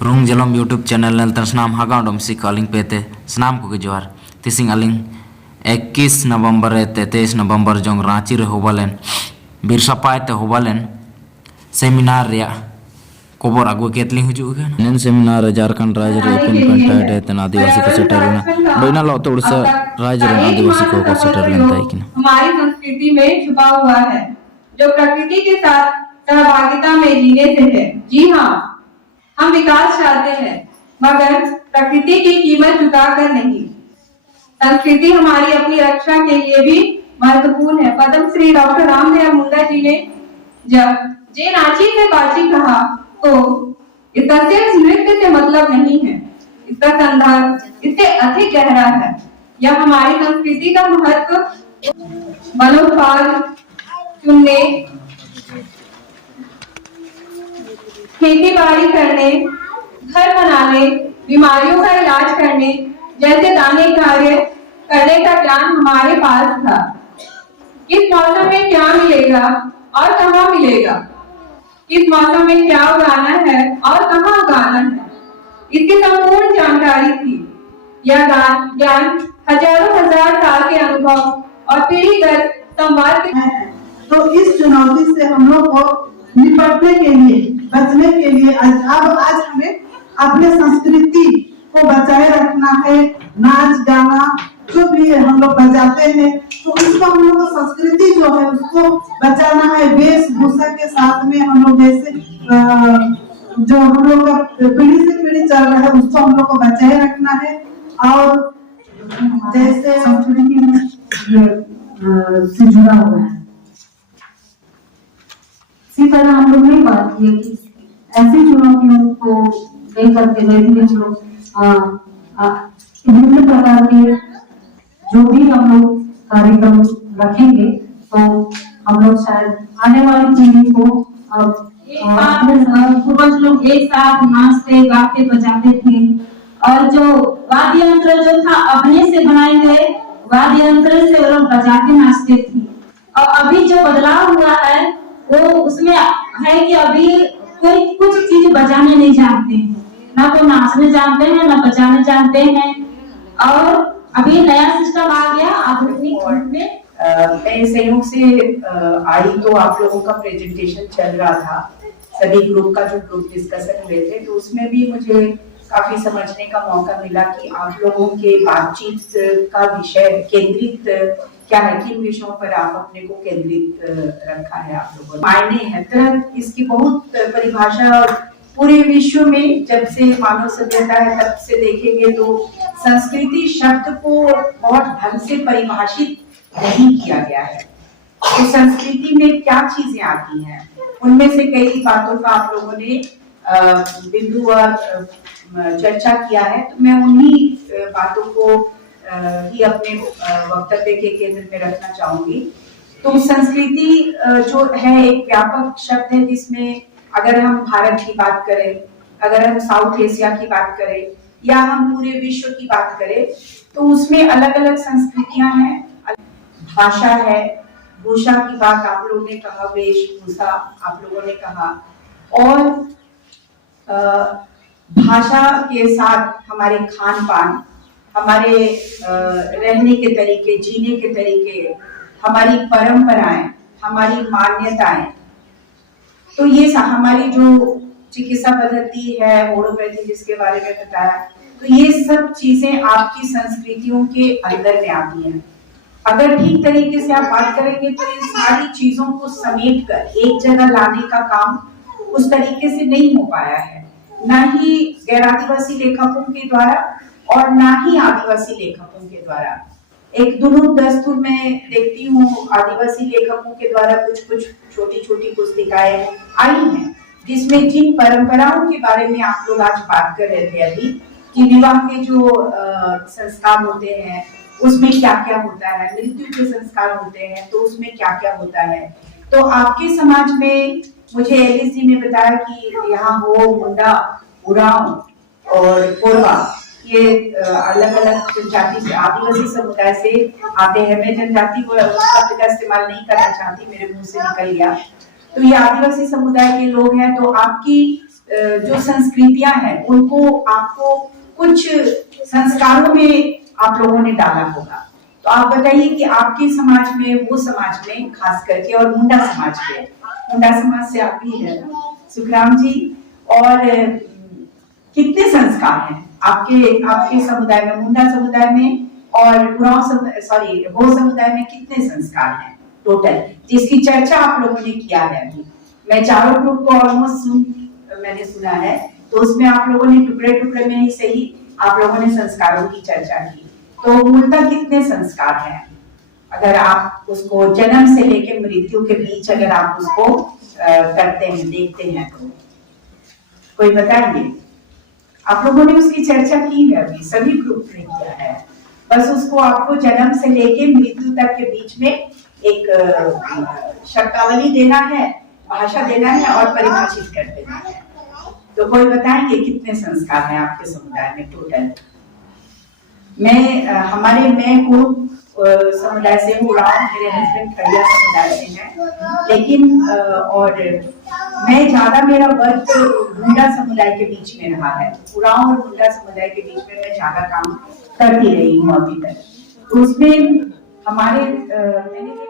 Rung Jalom YouTube channel nel tersnam hagandom si calling pete snam ko gejuar tising aling 21 नवंबर 23 नवंबर Jong Ranchi रे होबालेन बिरसा पाते होबालेन seminar रे कोबर आगु केतली हुजु नेन सेमिनार झारखंड राज्य रे ओपन पंचायत है तना आदिवासी को सेटल ना बैना लो तो उड़सा राज्य रे आदिवासी को सेटल लेता है कि हमारी संस्कृति में छुपा हुआ है जो प्रकृति के साथ सहभागिता में जीने से है। जी हाँ, हम विकास चाहते हैं मगर प्रकृति की कीमत चुकाकर नहीं। संस्कृति हमारी अपनी रक्षा के लिए भी महत्वपूर्ण है। पद्म श्री डॉक्टर रामदयाल मुंडा जी ने जब जे नाची से बाची कहा तो इसका सिर्फ नृत्य से मतलब नहीं है, इसका संदर्भ इससे अधिक गहरा है। यह हमारी संस्कृति का महत्व वनोत्पाद चुनने, खेती बाड़ी करने, घर बनाने, बीमारियों का इलाज करने जैसे दाने कार्य करने का ज्ञान हमारे पास था। इस मौसम में क्या मिलेगा और कहाँ मिलेगा, इस मौसम में क्या उगाना है और कहाँ उगाना है, इसकी संपूर्ण जानकारी थी। यह ज्ञान हजारों हजार साल के अनुभव और पीढ़ीगत संवाद तो इस चुनौती से हम लोग को निपटने के लिए, बचने के लिए आज हमें अपने संस्कृति को बचाए रखना है। नाच गाना जो भी है हम लोग बजाते हैं तो उसको हम लोग को संस्कृति जो है उसको बचाना है। वेशभूषा के साथ में हम लोग जैसे जो हम लोग का पीढ़ी से पीढ़ी चल रहा है उसको हम लोग को बचाए रखना है। और जैसे संस्कृति से जुड़ा हुआ है, इसी तरह हम लोग ने बात की कि ऐसी चुनौतियों को लेकर के धीरे हम लोग विभिन्न प्रकार के जो भी हम लोग कार्यक्रम रखेंगे तो हम लोग शायद आने वाली पीढ़ी को पूर्वज लोग एक साथ नाचते गाते बजाते थे और जो वाद्य यंत्र जो था अपने से बनाए गए वाद्य यंत्र से वो लोग बजाते नाचते थे। और अभी जो बदलाव हुआ है वो उसमें है कि अभी कोई कुछ चीज बजाने नहीं जानते हैं, ना तो नाचने जानते हैं ना बजाने जानते हैं। और अभी नया सिस्टम आ गया आधुनिक रूप में। मैं सहयोग से आई तो आप लोगों का प्रेजेंटेशन चल रहा था, सभी ग्रुप का जो ग्रुप डिस्कशन हुए थे तो उसमें भी मुझे काफी समझने का मौका मिला कि आप लोगों के बातचीत का विषय केंद्रित क्या है, किन विषयों पर आप अपने को केंद्रित रखा है आप लोगों ने। मायने है तरह इसकी बहुत परिभाषा और पूरे विश्व में जब से मानव सभ्यता है तब से देखेंगे तो संस्कृति शब्द को बहुत ढंग से परिभाषित नहीं किया गया है। तो संस्कृति में क्या चीजें आती हैं उनमें से कई बातों का आप लोगों ने बिंदुवार चर्चा किया है, तो मैं उन्हीं बातों को ही अपने वक्तव्य के केंद्र में रखना चाहूंगी। तो संस्कृति जो है एक व्यापक शब्द है जिसमें अगर हम भारत की बात करें, अगर हम साउथ एशिया की बात करें या हम पूरे विश्व की बात करें तो उसमें अलग अलग संस्कृतियां हैं, भाषा है, भूषा की बात आप लोगों ने कहा, वेशभूषा आप लोगों ने कहा, और भाषा के साथ हमारे खान पान, हमारे रहने के तरीके, जीने के तरीके, हमारी परंपराएं, हमारी मान्यताएं, तो ये हमारी जो चिकित्सा पद्धति है होम्योपैथी जिसके बारे में बताया, तो ये सब चीजें आपकी संस्कृतियों के अंदर में आती हैं। अगर ठीक तरीके से आप बात करेंगे तो इन सारी चीजों को समेट कर एक जगह लाने का काम उस तरीके से नहीं हो पाया है, ना ही गैर आदिवासी लेखकों के द्वारा और ना ही आदिवासी लेखकों के द्वारा। एक दुनू दस्तूर में देखती हूँ आदिवासी लेखकों के द्वारा कुछ कुछ छोटी छोटी पुस्तिकाएं आई हैं जिसमें जिन परंपराओं के बारे में आप लोग आज बात कर रहे थे अभी कि विवाह के जो संस्कार होते हैं उसमें क्या क्या होता है, मृत्यु के संस्कार होते हैं तो उसमें क्या क्या होता है। तो आपके समाज में मुझे एलिस जी ने बताया कि यहाँ हो मुंडा, उरांव और कोरवा ये अलग अलग जनजाति से आदिवासी समुदाय से आते हैं। मैं जनजाति को शब्द का इस्तेमाल नहीं करना चाहती, मेरे मुंह से निकल गया। तो ये आदिवासी समुदाय के लोग हैं। तो आपकी जो संस्कृतियां हैं उनको आपको कुछ संस्कारों में आप लोगों ने डाला होगा। तो आप बताइए कि आपके समाज में, वो समाज में खास करके, और मुंडा समाज में, मुंडा समाज से आप भी है सुखराम जी, और कितने संस्कार हैं आपके समुदाय में, मुंडा समुदाय में और हो समुदाय में कितने संस्कार हैं टोटल, जिसकी चर्चा आप लोगों ने किया है। अभी मैं चारों ग्रुप को ऑलमोस्ट मैंने सुना है, तो उसमें आप लोगों ने टुकड़े टुकड़े में ही सही आप लोगों ने संस्कारों की चर्चा की। तो मूलतः कितने संस्कार हैं, अगर आप उसको जन्म से लेकर मृत्यु के बीच अगर आप उसको करते हैं, देखते हैं, तो कोई बताएंगे? आप लोगों ने उसकी चर्चा की है, अभी सभी ग्रुप ने किया है। बस उसको आपको जन्म से लेके मृत्यु तक के बीच में एक शब्दावली देना है, भाषा देना है और परिभाषित कर देना है। तो कोई बताएंगे कितने संस्कार हैं आपके समुदाय में टोटल? मैं कुरुप समुदाय से हूँ, मेरे हस्बैंड खड़िया समुदाय से हैं, लेकिन और मैं ज्यादा, मेरा वर्क मुंडा समुदाय के बीच में रहा है, उरांव और मुंडा समुदाय के बीच में मैं ज्यादा काम करती रही हूँ अभी तक। तो उसमें मैंने